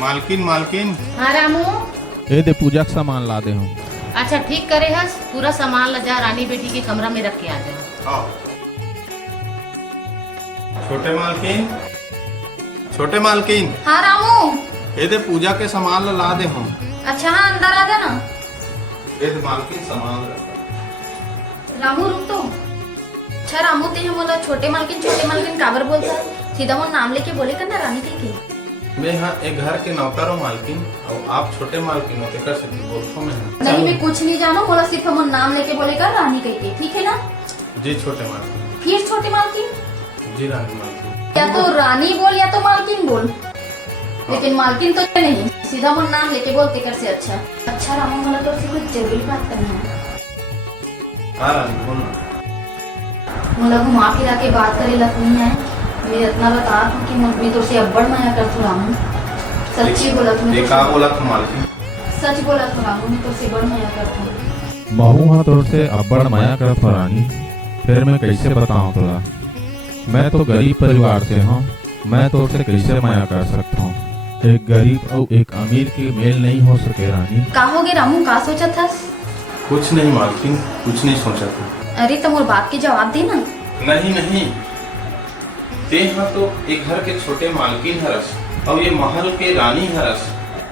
मालकिन मालकिन। हाँ रामू। ए दे पूजा का सामान ला दे हूँ। अच्छा ठीक करे हस, पूरा सामान ला जा रानी बेटी के कमरा में रख के आ जा। हाँ। छोटे मालकिन, छोटे मालकिन। हाँ रामू। ए दे पूजा के सामान ला दे हूँ। अच्छा हाँ अंदर आ जाना। ए दे मालकिन सामान ला। रामू रुक तो। अच्छा रामू ते मोला छोटे मालकिन काबर बोलता है? सीधा मोर नाम लेके बोले करना रानी कह के। मैं यहाँ एक घर के नौकर हूँ मालकिन, और आप छोटे मालकिन होते कर सकती बोलता मैं। नहीं मैं कुछ नहीं जानो, मोला सिर्फ मोर नाम लेके बोले कर रानी कह के, ठीक है ना? जी छोटे मालकिन। फिर छोटे मालकिन? जी रानी मालकिन। या तो रानी बोल या तो मालकिन बोल, लेकिन मालकिन तो नहीं, सीधा मोर नाम लेके बोलते कर से अच्छा। अच्छा रामू मोला तो कुछ जरूरी बात करना है। हाँ रानी बोलना। मोला घुमा फिरा के बात करे लग नहीं है, मैं इतना बता दूं कि मैं तो से अब्बड़ माया कर तू रामू। सच्ची बोला तू। ये का बोला तू मालकिन? सच बोला तू रामू, मैं तो से बड़ माया कर तू। महू हाँ तोर से अब्बड़ माया करत हो रानी, फिर मैं कैसे बताऊँ तोला। मैं तो गरीब परिवार से हूँ, मैं तोर से कैसे माया कर सकता हूँ। एक गरीब और एक अमीर के मेल नहीं हो सके रानी। का हो गए रामू, का सोचा था? कुछ नहीं मालकिन, कुछ नहीं सोचा था। अरे तो मोर बात के जवाब दे ना। नहीं नहीं, ते हाँ तो एक घर के छोटे मालकिन हरस और ये महल के रानी हरस।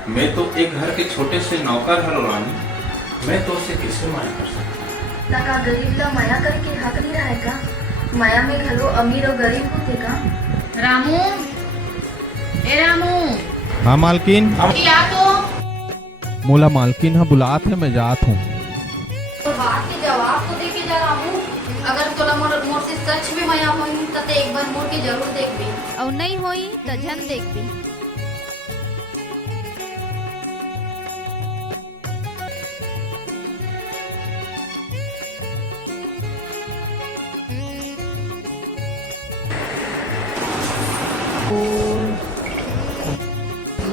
मैं तो एक घर के छोटे से नौकर हरो रानी, मैं तो उसे किससे माया कर सकता। लगा गरीब ला माया करके हक नहीं रहा है का? माया में घलो अमीर और गरीब होते का? रामू, ए रामू। हाँ मालकिन। क्या तो? मोला मालकिन हाँ बुलात है, मैं जात हूँ। तो बात के जवाब तो दे के जा रामू। अगर तोला मोर से सच में माया होई त ते एक बार मोर के जरूर देखबे, और नहीं होई तो झन देखबे।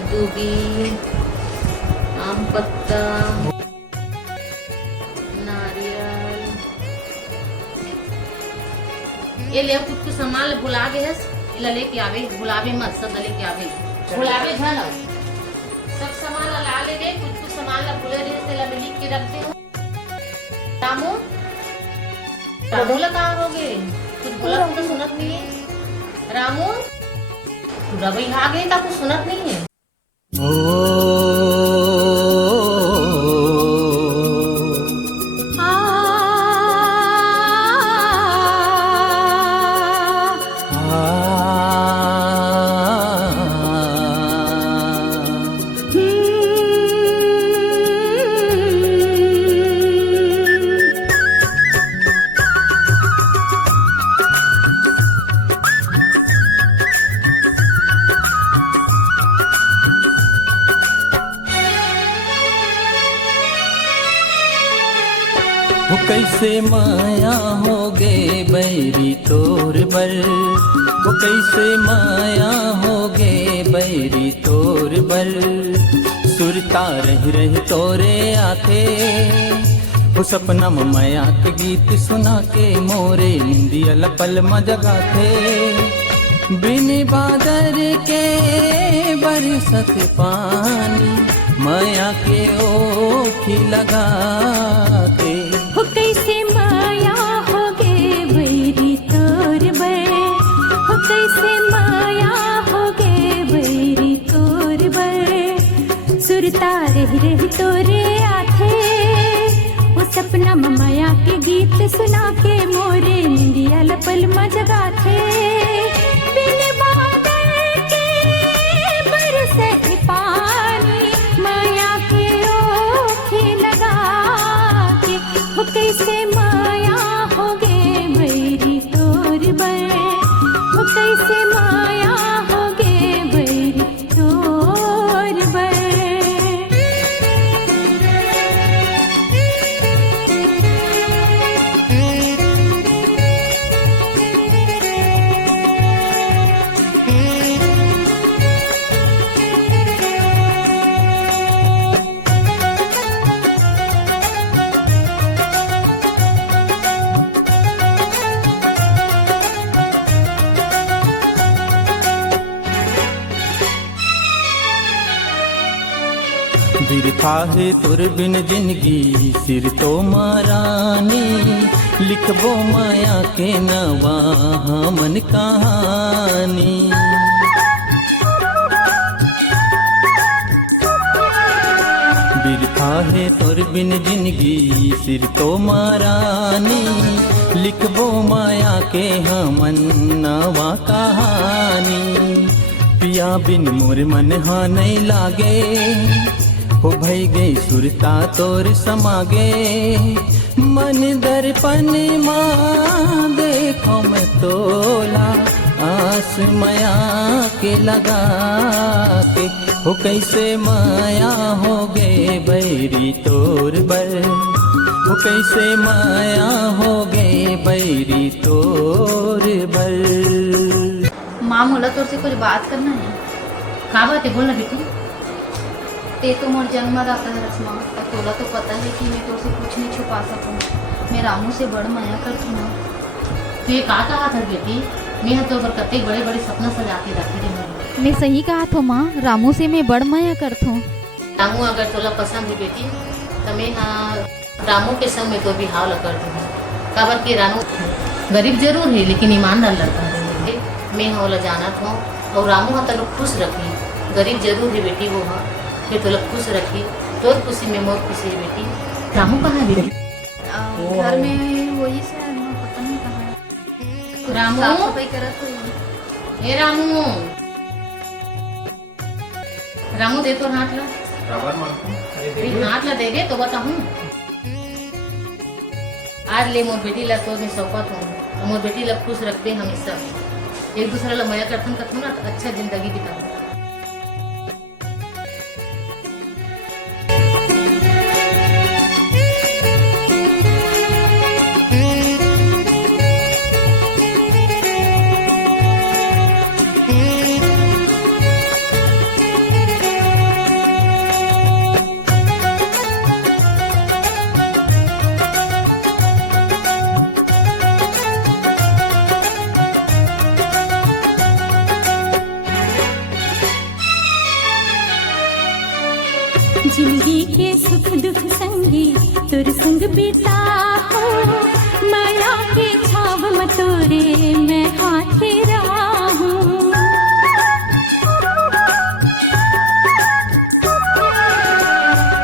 दूबी, आम पत्ता, नारियल, ये ले कुछ सामान ले बुला के हस, इला लेके आवे, बुलावे मत, सब लेके आवे, बुलावे झन। सब सामान ला ले गए, कुछ सामान ला भूले रहे थे, ला लिख के रखते हो। रामू, रामू ला कहाँ हो गए? कुछ बोला तो सुनत नहीं है। रामू, तू रवि आ गई था, कुछ सुनत नहीं है। वो कैसे माया हो गे बैरी तोर बर, वो कैसे माया हो गे बैरी तोर बर। सुरता रह रह तोरे आथे, वो सपना में माया के गीत सुना के मोरे निंदिया लपल में जगाथे। बिन बादर के बरसत पानी, माया के ओखी लगा के। हो कैसे माया हो गे बैरी तोर बर, हो कैसे माया हो गे बैरी तोर बर। सुरता रह रह तोरे आथे, वो सपना में माया के गीत सुना के मोरे निंदिया लपल में जगाथे। बिन बादल के बरसत पानी, माया के ओखी लगा के। हो कैसे माया हो गे बैरी तोर बर, हो कैसे माया हो गे बैरी तोर बर। बिरथा है तुर बिन जिंदगी सिर तो मारानी, लिखबो माया के नवा मन कहानी। बिरथा है तुर बिन जिंदगी सिर तो मारानी, लिखबो माया के हमन नवा कहानी। पिया बिन मोर मन हाँ नहीं लागे, हो भई गई सुरता तोर समागे। मन दर्पण माँ देखो मैं तोला, आस माया के लगा के। हो कैसे माया हो गए बैरी तोर बर, हो कैसे माया हो गए बैरी तोर बर। माँ मोला तोर से कुछ बात करना है। का बात है, बोल ना बेटी। ते तो मोर जन्मदाता है रचना, और तोला तो पता है कि मैं तोर से कुछ नहीं छुपा सकूँ। मैं रामू से बड़ माया करती हूँ। तो ये का कहा था बेटी, मैं तो पर कते बड़े बड़े सपना सजा के रखी रे मैं। मैं सही कहा थो माँ, रामू से मैं बड़ माया करत हूँ। रामू अगर तोला पसंद है बेटी, तो मैं ना रामू के संग में तो बिहाव ला कर दूँगी। काबर के रामू गरीब जरूर है लेकिन ईमानदार लड़का है। मैं होला जानत हूँ, और रामू हाँ तलो खुश रखी। गरीब जरूर है बेटी वो, हाँ फिर तोला खुश रखी। तोर खुशी में मोर खुशी है बेटी। रामू कहाँ है बेटी? घर में वही से है, माँ पता नहीं कहाँ है। रामू? साफ सफाई करत हुई। हे रामू, रामू दे तो हाथ ला। काबर मालकिन? हाथ ला देगे तो बताऊँ। आज ले मोर बेटी ला तो मैं सौंपत हूँ। मोर बेटी ला खुश रखते हमेशा, एक दूसरे ला माया करथन कथू ना तो अच्छा जिंदगी बिताओ। जिंदगी के सुख दुख संगी तुर संग बिता हो, माया के छाव मतोरे मैं हाथ राहूं।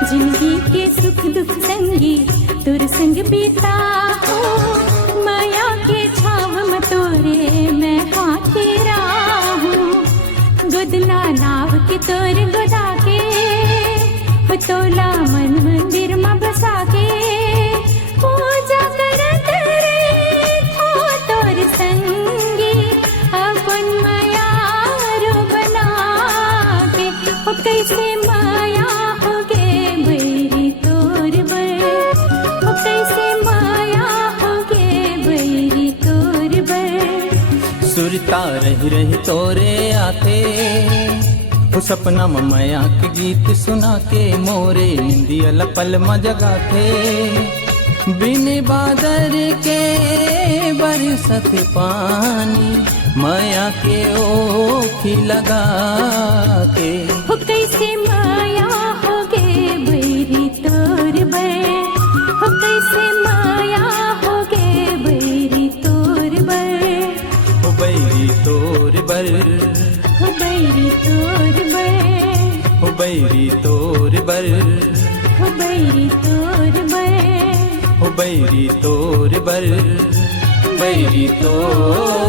जिंदगी के सुख दुख संगी तुर संग बिता हो, माया के छाव मतोरे मैं हाथ राहूं। गोदला नाव के तोर गोदा के, तोला मन मंदिर में बसा के। पूजा करत रे थो तोर संगी, अपन माया रो बना के। हो कैसे माया हो गे बैरी तोर बर, हो कैसे माया हो गे बैरी तोर बर। सुरता रही रही तोरे आते, वो सपना में माया के गीत सुना के मोरे निंदिया पल में जगाते। बिन बादर के बरसत पानी, माया के ओखी लगा के। हो कैसे माया हो गे बैरी तोर बर, हो कैसे माया हो गे बैरी तोर बर। हो बैरी तोर बर, हो बैरी तोर बर, हो बैरी तोर बर, हो बैरी तोर बर, हो बैरी तोर बर, बैरी तोर